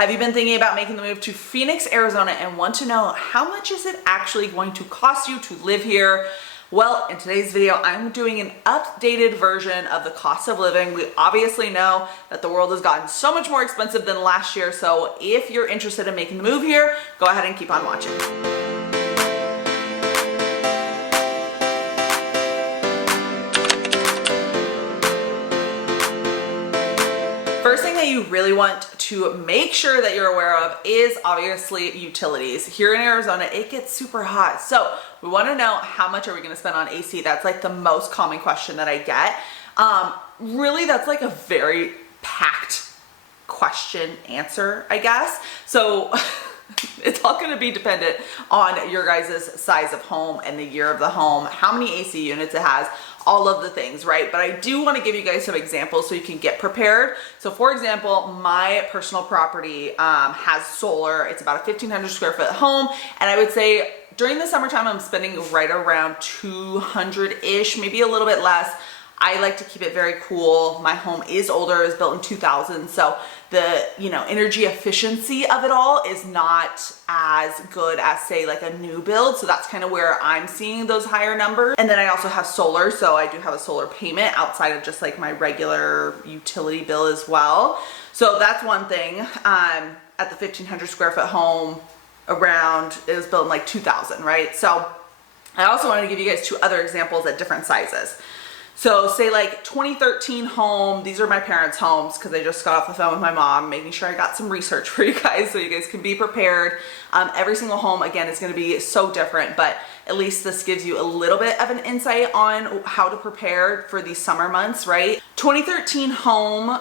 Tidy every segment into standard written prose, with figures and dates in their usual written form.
Have you been thinking about making the move to Phoenix, Arizona and want to know how much is it actually going to cost you to live here? Well, in today's video, I'm doing an updated version of the cost of living. We obviously know that the world has gotten so much more expensive than last year. So if you're interested in making the move here, go ahead and keep on watching. First thing that you really want to make sure that you're aware of is obviously utilities. Here in Arizona, it gets super hot. So we want to know how much are we going to spend on AC? That's like the most common question that I get. Really, that's like a very packed question answer, I guess. So it's all going to be dependent on your guys' size of home and the year of the home, how many AC units it has, all of the things, right? But I do want to give you guys some examples so you can get prepared. So for example, my personal property has solar. It's about a 1,500 square foot home. And I would say during the summertime, I'm spending right around 200-ish, maybe a little bit less. I like to keep it very cool. My home is older, it was built in 2000. So the, energy efficiency of it all is not as good as say like a new build. So that's kind of where I'm seeing those higher numbers. And then I also have solar. So I do have a solar payment outside of just like my regular utility bill as well. So that's one thing. At the 1,500 square foot home around, it was built in like 2000, right? So I also want to give you guys two other examples at different sizes. So say like 2013 home, these are my parents' homes because I just got off the phone with my mom, making sure I got some research for you guys so you guys can be prepared. Every single home, again, is going to be so different, but at least this gives you a little bit of an insight on how to prepare for these summer months, right? 2013 home,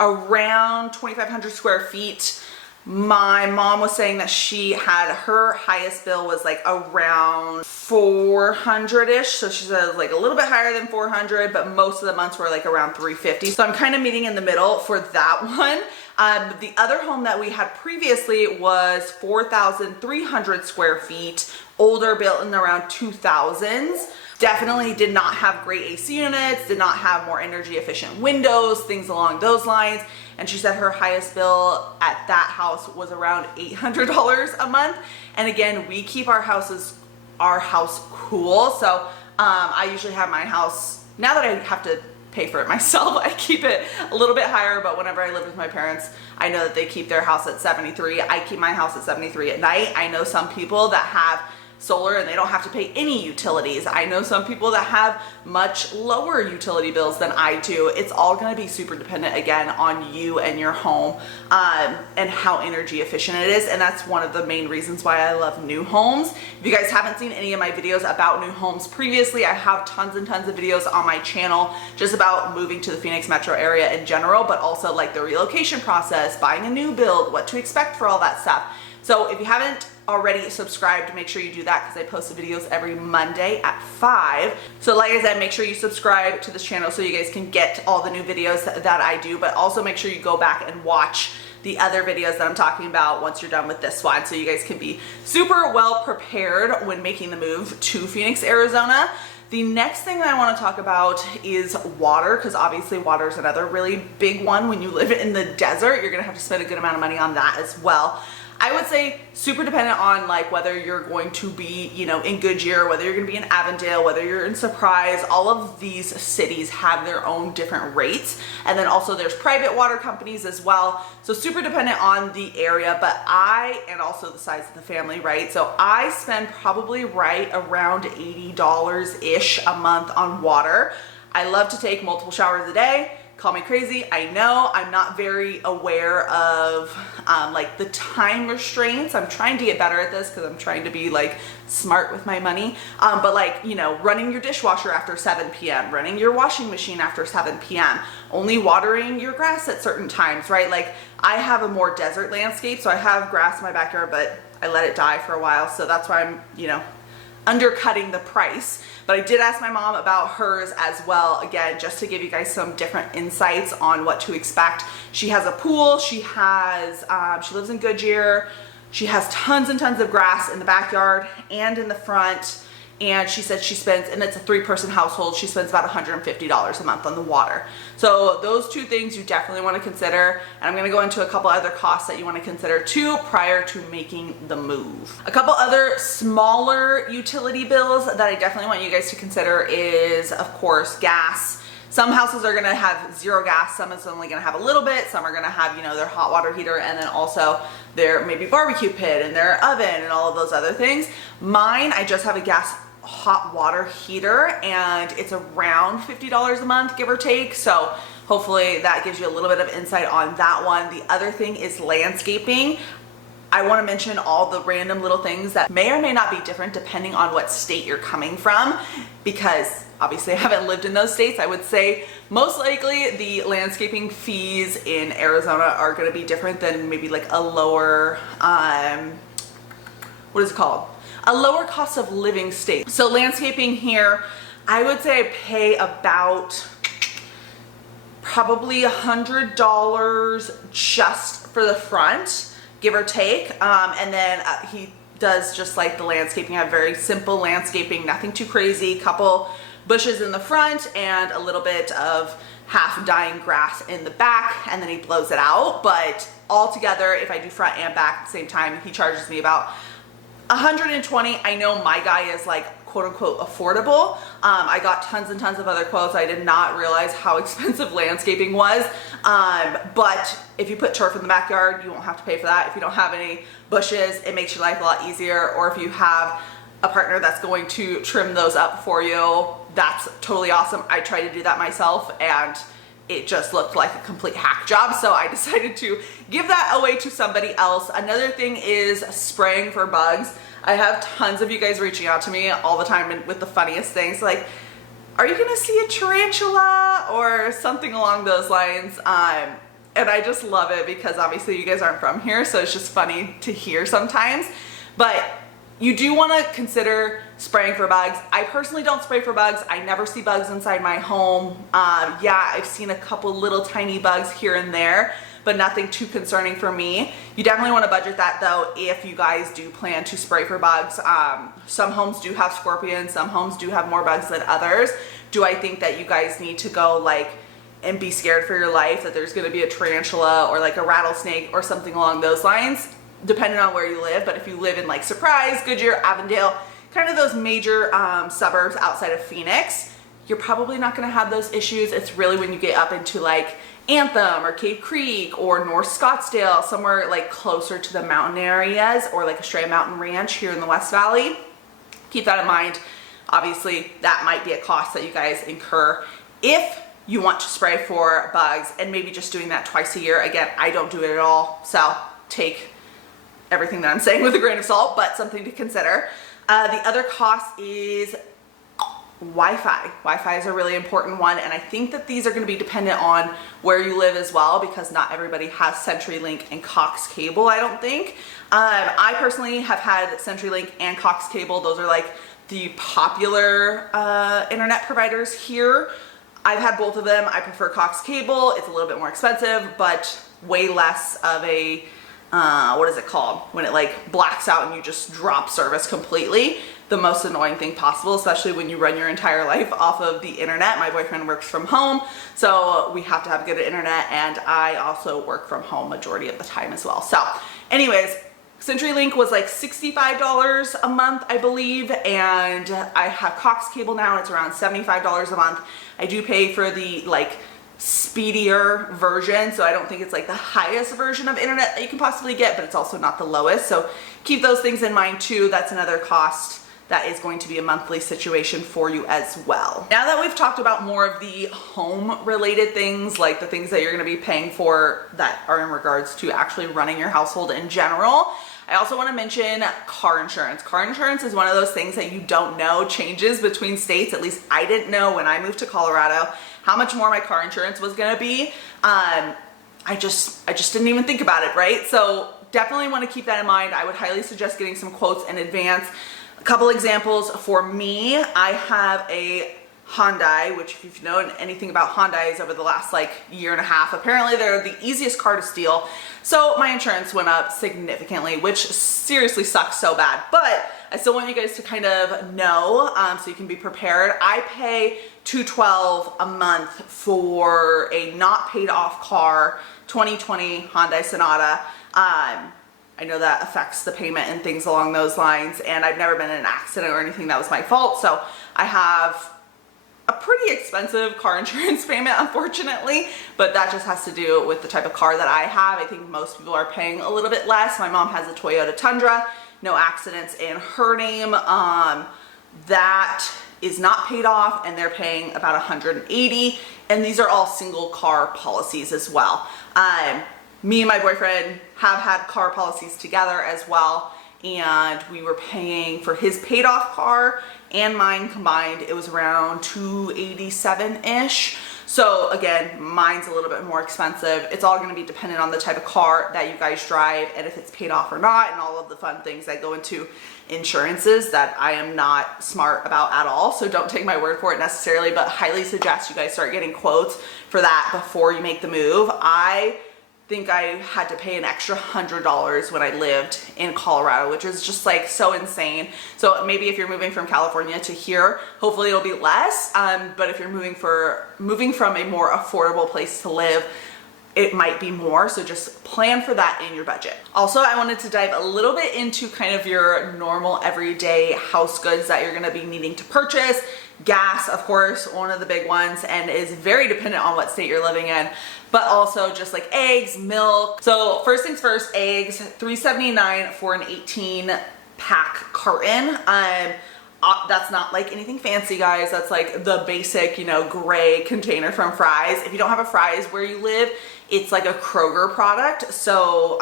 around 2,500 square feet. My mom was saying that she had her highest bill was like around 400-ish. So she said like a little bit higher than 400, but most of the months were like around 350. So I'm kind of meeting in the middle for that one. The other home that we had previously was 4,300 square feet, older, built in around 2000s. Definitely did not have great AC units, did not have more energy efficient windows, things along those lines. And she said her highest bill at that house was around $800 a month. And again, we keep our house cool. So I usually have my house, now that I have to pay for it myself, I keep it a little bit higher. But whenever I lived with my parents, I know that they keep their house at 73. I keep my house at 73 at night. I know some people that have solar and they don't have to pay any utilities. I know some people that have much lower utility bills than I do. It's all going to be super dependent again on you and your home and how energy efficient it is. And that's one of the main reasons why I love new homes. If you guys haven't seen any of my videos about new homes previously, I have tons and tons of videos on my channel just about moving to the Phoenix metro area in general, but also like the relocation process, buying a new build, what to expect for all that stuff. So if you haven't already subscribed, make sure you do that because I post the videos every Monday at 5. So like I said, make sure you subscribe to this channel so you guys can get all the new videos that I do, but also make sure you go back and watch the other videos that I'm talking about once you're done with this one so you guys can be super well prepared when making the move to Phoenix, Arizona. The next thing that I want to talk about is water, because obviously water is another really big one. When you live in the desert, you're going to have to spend a good amount of money on that as well. I would say super dependent on like whether you're going to be, in Goodyear, whether you're going to be in Avondale, whether you're in Surprise. All of these cities have their own different rates. And then also there's private water companies as well. So super dependent on the area, and also the size of the family, right? So I spend probably right around $80-ish a month on water. I love to take multiple showers a day. Call me crazy, I know. I'm not very aware of like the time restraints. I'm trying to get better at this because I'm trying to be like smart with my money. But like, running your dishwasher after 7 p.m., running your washing machine after 7 p.m., only watering your grass at certain times, right? Like I have a more desert landscape, so I have grass in my backyard, but I let it die for a while. So that's why I'm, undercutting the price. But I did ask my mom about hers as well, again, just to give you guys some different insights on what to expect. She has a pool, she lives in Goodyear, she has tons and tons of grass in the backyard and in the front, and she said she spends, and it's a 3-person household, she spends about $150 a month on the water. So those two things you definitely want to consider, and I'm going to go into a couple other costs that you want to consider too prior to making the move. A couple other smaller utility bills that I definitely want you guys to consider is, of course, gas. Some houses are gonna have 0 gas, some is only gonna have a little bit, some are gonna have, you know, their hot water heater and then also their maybe barbecue pit and their oven and all of those other things. Mine, I just have a gas hot water heater and it's around $50 a month, give or take. So hopefully that gives you a little bit of insight on that one. The other thing is landscaping. I want to mention all the random little things that may or may not be different depending on what state you're coming from, because obviously I haven't lived in those states. I would say most likely the landscaping fees in Arizona are going to be different than maybe like a lower, what is it called? A lower cost of living state. So landscaping here, I would say I pay about probably $100 just for the front, give or take. And then he does just like the landscaping. I have very simple landscaping, nothing too crazy, couple bushes in the front and a little bit of half dying grass in the back, and then he blows it out. But altogether, if I do front and back at the same time, he charges me about $120. I know my guy is like quote unquote affordable. I got tons and tons of other quotes. I did not realize how expensive landscaping was. But if you put turf in the backyard, you won't have to pay for that. If you don't have any bushes, it makes your life a lot easier. Or if you have a partner that's going to trim those up for you, that's totally awesome. I tried to do that myself and it just looked like a complete hack job. So I decided to give that away to somebody else. Another thing is spraying for bugs. I have tons of you guys reaching out to me all the time and with the funniest things like, are you gonna see a tarantula or something along those lines? And I just love it because obviously you guys aren't from here, so it's just funny to hear sometimes. But you do want to consider spraying for bugs. I personally don't spray for bugs. I never see bugs inside my home. Yeah, I've seen a couple little tiny bugs here and there, but nothing too concerning for me. You definitely want to budget that though if you guys do plan to spray for bugs. Some homes do have scorpions, some homes do have more bugs than others. Do I think that you guys need to go like and be scared for your life that there's going to be a tarantula or like a rattlesnake or something along those lines? Depending on where you live, but if you live in like Surprise, Goodyear, Avondale, kind of those major suburbs outside of Phoenix, you're probably not going to have those issues. It's really when you get up into like Anthem or Cave Creek or North Scottsdale, somewhere like closer to the mountain areas, or like a Stray Mountain Ranch here in the West Valley. Keep that in mind. Obviously, that might be a cost that you guys incur if you want to spray for bugs, and maybe just doing that twice a year. Again, I don't do it at all, so take everything that I'm saying with a grain of salt, but something to consider. The other cost is Wi-Fi. Wi-Fi is a really important one, and I think that these are going to be dependent on where you live as well, because not everybody has CenturyLink and Cox cable, I don't think. I personally have had CenturyLink and Cox cable. Those are like the popular internet providers here. I've had both of them. I prefer Cox cable. It's a little bit more expensive, but way less of a what is it called? When it like blacks out and you just drop service completely. The most annoying thing possible, especially when you run your entire life off of the internet. My boyfriend works from home, so we have to have good internet, and I also work from home majority of the time as well. So anyways, CenturyLink was like $65 a month, I believe, and I have Cox cable now. It's around $75 a month. I do pay for the like speedier version, so I don't think it's like the highest version of internet that you can possibly get, but it's also not the lowest. So keep those things in mind too. That's another cost that is going to be a monthly situation for you as well. Now that we've talked about more of the home related things, like the things that you're going to be paying for that are in regards to actually running your household in general, I also want to mention car insurance. Car insurance is one of those things that you don't know changes between states. At least I didn't know when I moved to Colorado how much more my car insurance was going to be. I just didn't even think about it, right? So definitely want to keep that in mind. I would highly suggest getting some quotes in advance. A couple examples for me, I have a Hyundai, which if you've known anything about Hyundais over the last like year and a half, apparently they're the easiest car to steal. So my insurance went up significantly, which seriously sucks so bad. But I still want you guys to kind of know, so you can be prepared. I pay $212 a month for a not paid off car, 2020 Hyundai Sonata. I know that affects the payment and things along those lines, and I've never been in an accident or anything that was my fault. So I have a pretty expensive car insurance payment, unfortunately, but that just has to do with the type of car that I have. I think most people are paying a little bit less. My mom has a Toyota Tundra, no accidents in her name. That is not paid off, and they're paying about $180, and these are all single car policies as well. Me and my boyfriend have had car policies together as well, and we were paying for his paid off car and mine combined. It was around $287-ish. So again, mine's a little bit more expensive. It's all going to be dependent on the type of car that you guys drive and if it's paid off or not, and all of the fun things that go into insurances that I am not smart about at all. So don't take my word for it necessarily, but highly suggest you guys start getting quotes for that before you make the move. I think I had to pay an extra $100 when I lived in Colorado, which is just like so insane. So maybe if you're moving from California to here, hopefully it'll be less. But if you're moving from a more affordable place to live, it might be more. So just plan for that in your budget. Also, I wanted to dive a little bit into kind of your normal everyday house goods that you're going to be needing to purchase. Gas, of course, one of the big ones, and is very dependent on what state you're living in, but also just like eggs, milk. So first things first, eggs, $3.79 for an 18-pack carton. That's not like anything fancy, guys. That's like the basic, you know, gray container from Fry's. If you don't have a Fry's where you live, it's like a Kroger product. So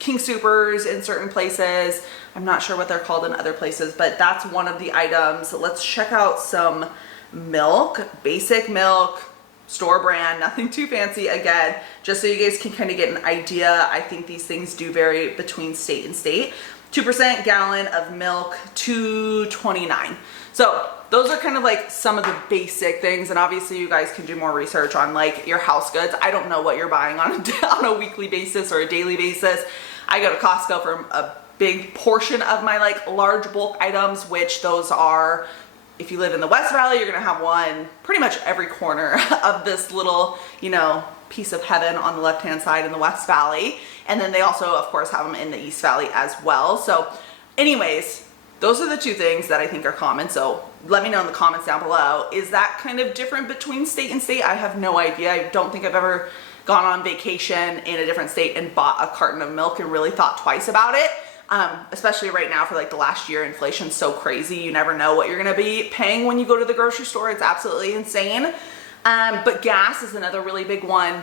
King Soopers in certain places. I'm not sure what they're called in other places, but that's one of the items. Let's check out some milk, basic milk, store brand, nothing too fancy. Again, just so you guys can kind of get an idea. I think these things do vary between state and state. 2% gallon of milk, $2.29. So those are kind of like some of the basic things, and obviously you guys can do more research on like your house goods. I don't know what you're buying on a weekly basis or a daily basis. I go to Costco for a big portion of my like large bulk items, which those are, if you live in the West Valley, you're gonna have one pretty much every corner of this little, you know, piece of heaven on the left-hand side in the West Valley. And then they also, of course, have them in the East Valley as well. So anyways, those are the two things that I think are common. So let me know in the comments down below. Is that kind of different between state and state? I have no idea. I don't think I've ever gone on vacation in a different state and bought a carton of milk and really thought twice about it. Especially right now for like the last year, inflation's so crazy. You never know what you're gonna be paying when you go to the grocery store. It's absolutely insane. But gas is another really big one.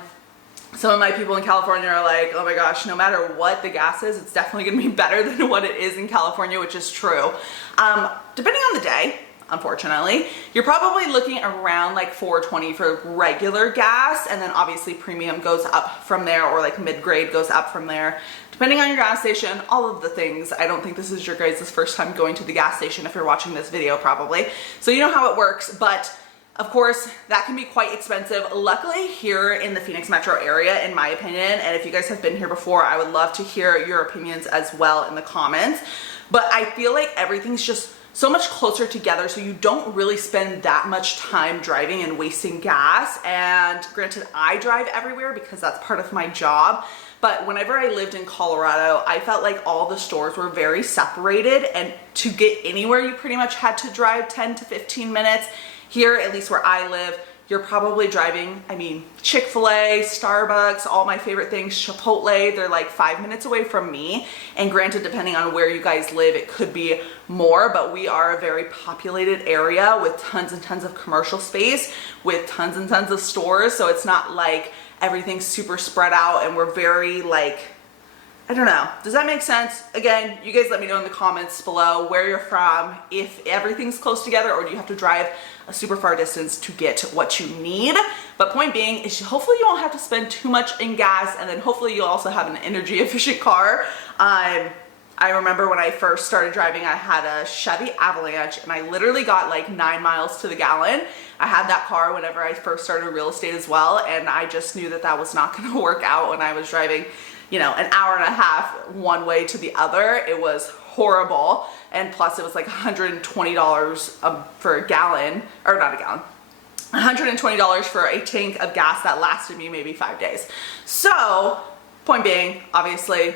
Some of my people in California are like, oh my gosh, no matter what the gas is, it's definitely gonna be better than what it is in California, which is true. Depending on the day, unfortunately, you're probably looking around like $4.20 for regular gas, and then obviously premium goes up from there, or like mid-grade goes up from there, depending on your gas station, all of the things. I don't think this is your guys' first time going to the gas station if you're watching this video, probably. So you know how it works, but of course, that can be quite expensive. Luckily, here in the Phoenix metro area, in my opinion, and if you guys have been here before, I would love to hear your opinions as well in the comments. But I feel like everything's just so much closer together, so you don't really spend that much time driving and wasting gas. And granted, I drive everywhere because that's part of my job. But whenever I lived in Colorado, I felt like all the stores were very separated, and to get anywhere, you pretty much had to drive 10 to 15 minutes. Here, at least where I live, you're probably driving, I mean, Chick-fil-A, Starbucks, all my favorite things, Chipotle, they're like 5 minutes away from me. And granted, depending on where you guys live, it could be more, but we are a very populated area with tons and tons of commercial space, with tons and tons of stores. So it's not like everything's super spread out, and we're very like, I don't know. Does that make sense? Again, you guys let me know in the comments below where you're from, if everything's close together, or do you have to drive a super far distance to get what you need. But point being is hopefully you won't have to spend too much in gas, and then hopefully you'll also have an energy efficient car. I I remember when I first started driving, I had a Chevy Avalanche and I literally got like 9 miles to the gallon. I had that car whenever I first started real estate as well, and I just knew that that was not going to work out when I was driving, you know, an hour and a half one way to the other. It was horrible, and plus it was like $120 for a gallon, or not a gallon, $120 for a tank of gas that lasted me maybe 5 days. So point being, obviously,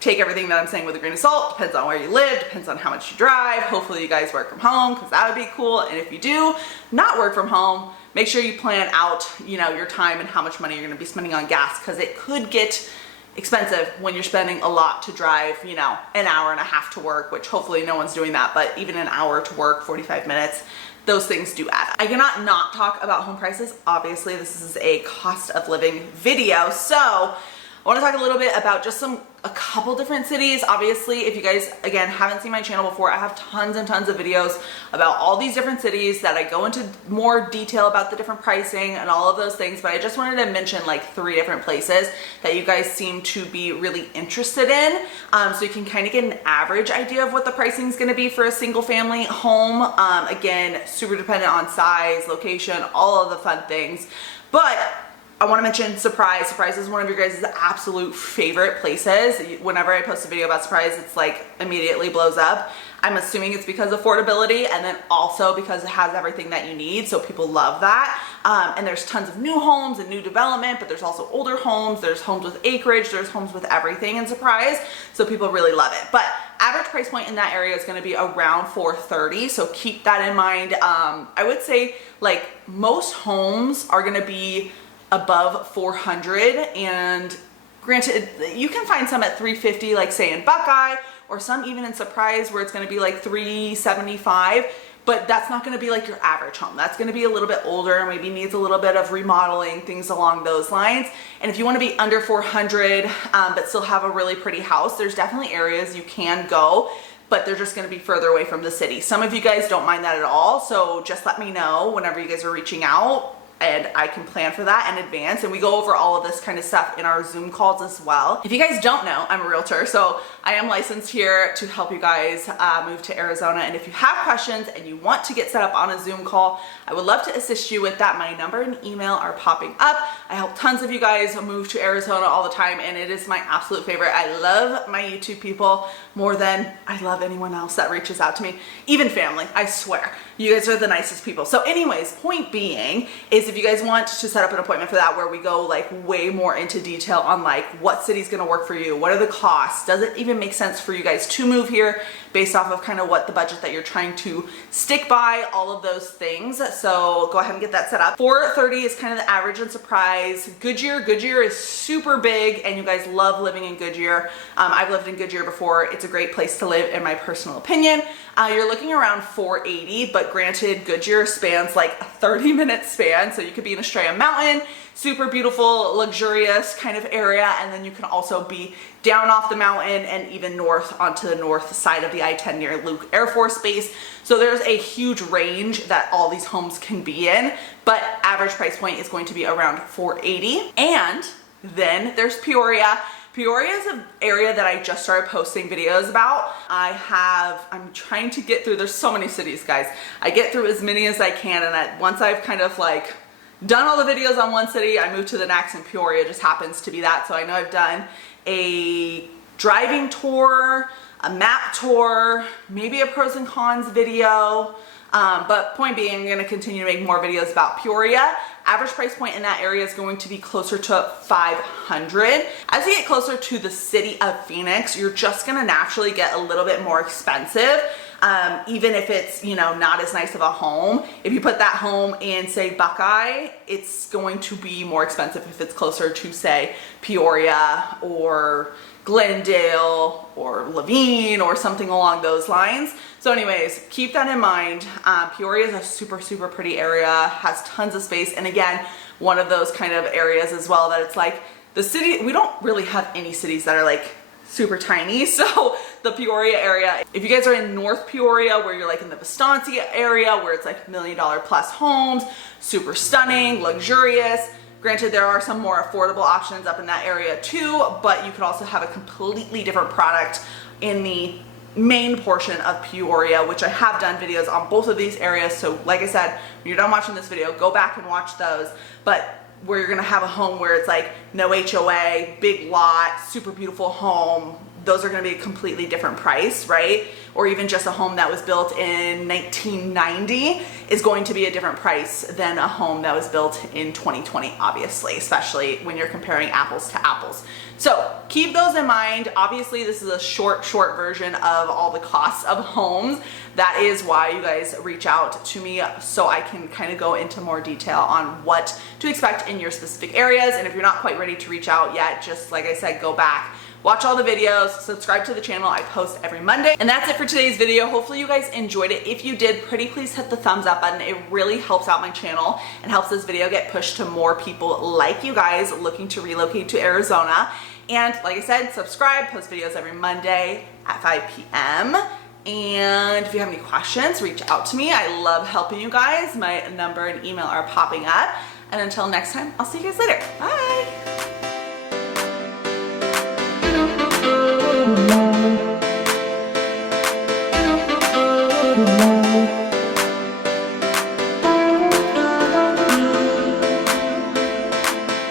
take everything that I'm saying with a grain of salt. Depends on where you live, depends on how much you drive. Hopefully you guys work from home, because that would be cool. And if you do not work from home, make sure you plan out, you know, your time and how much money you're going to be spending on gas, because it could get expensive when you're spending a lot to drive, you know, an hour and a half to work, which hopefully no one's doing that, but even an hour to work, 45 minutes, those things do add up. I cannot not talk about home prices. Obviously, this is a cost of living video, so I want to talk a little bit about just a couple different cities. Obviously, if you guys, again, haven't seen my channel before, I have tons and tons of videos about all these different cities that I go into more detail about the different pricing and all of those things, but I just wanted to mention like 3 different places that you guys seem to be really interested in, so you can kind of get an average idea of what the pricing is going to be for a single family home. Again, super dependent on size, location, all of the fun things, but I want to mention Surprise. Surprise is one of your guys' absolute favorite places. Whenever I post a video about Surprise, it's like immediately blows up. I'm assuming it's because of affordability, and then also because it has everything that you need, so people love that. And there's tons of new homes and new development, but there's also older homes, there's homes with acreage, there's homes with everything in Surprise, so people really love it. But average price point in that area is going to be around $430, so keep that in mind. I would say like most homes are going to be above 400, and granted, you can find some at 350, like say in Buckeye, or some even in Surprise where it's going to be like 375, but that's not going to be like your average home. That's going to be a little bit older, maybe needs a little bit of remodeling, things along those lines. And if you want to be under 400 but still have a really pretty house, there's definitely areas you can go, but they're just going to be further away from the city. Some of you guys don't mind that at all, so just let me know whenever you guys are reaching out, and I can plan for that in advance. And we go over all of this kind of stuff in our Zoom calls as well. If you guys don't know, I'm a realtor, so I am licensed here to help you guys move to Arizona. And if you have questions and you want to get set up on a Zoom call, I would love to assist you with that. My number and email are popping up. I help tons of you guys move to Arizona all the time, and it is my absolute favorite. I love my YouTube people more than I love anyone else that reaches out to me, even family, I swear. You guys are the nicest people. So anyways, point being is if you guys want to set up an appointment for that, where we go like way more into detail on like what city's gonna work for you, what are the costs, does it even make sense for you guys to move here based off of kind of what the budget that you're trying to stick by, all of those things. So go ahead and get that set up. 430 is kind of the average in Surprise. Goodyear is super big, and you guys love living in Goodyear. I've lived in Goodyear before. It's a great place to live in my personal opinion. You're looking around 480, but granted, Goodyear spans like a 30-minute span, so you could be in Estrella Mountain, super beautiful, luxurious kind of area, and then you can also be down off the mountain and even north onto the north side of the I-10 near Luke Air Force Base. So there's a huge range that all these homes can be in, but average price point is going to be around 480. And then there's Peoria. Peoria is an area that I just started posting videos about. I'm trying to get through, there's so many cities, guys. I get through as many as I can, and once I've kind of like done all the videos on one city, I move to the next, and Peoria just happens to be that. So I know I've done a driving tour, a map tour, maybe a pros and cons video, but point being, I'm going to continue to make more videos about Peoria. Average price point in that area is going to be closer to 500. As you get closer to the city of Phoenix, you're just going to naturally get a little bit more expensive. Even if it's, you know, not as nice of a home. If you put that home in, say, Buckeye, it's going to be more expensive if it's closer to, say, Peoria or Glendale or Levine or something along those lines. So anyways, keep that in mind. Peoria is a super, super pretty area, has tons of space. And again, one of those kind of areas as well that it's like the city, we don't really have any cities that are like super tiny. So the Peoria area, if you guys are in North Peoria, where you're like in the Vistancia area, where it's like $1 million plus homes, super stunning, luxurious, Granted, there are some more affordable options up in that area too, but you could also have a completely different product in the main portion of Peoria, which I have done videos on both of these areas. So like I said, when you're done watching this video, go back and watch those. But where you're gonna have a home where it's like no HOA, big lot, super beautiful home, those are gonna be a completely different price, right? Or even just a home that was built in 1990 is going to be a different price than a home that was built in 2020, obviously, especially when you're comparing apples to apples. So keep those in mind. Obviously, this is a short version of all the costs of homes. That is why you guys reach out to me, so I can kind of go into more detail on what to expect in your specific areas. And if you're not quite ready to reach out yet, just like I said, go back, watch all the videos, subscribe to the channel. I post every Monday. And that's it for today's video. Hopefully you guys enjoyed it. If you did, pretty please hit the thumbs up button. It really helps out my channel and helps this video get pushed to more people like you guys looking to relocate to Arizona. And like I said, subscribe, post videos every Monday at 5 p.m. And if you have any questions, reach out to me. I love helping you guys. My number and email are popping up. And until next time, I'll see you guys later. Bye.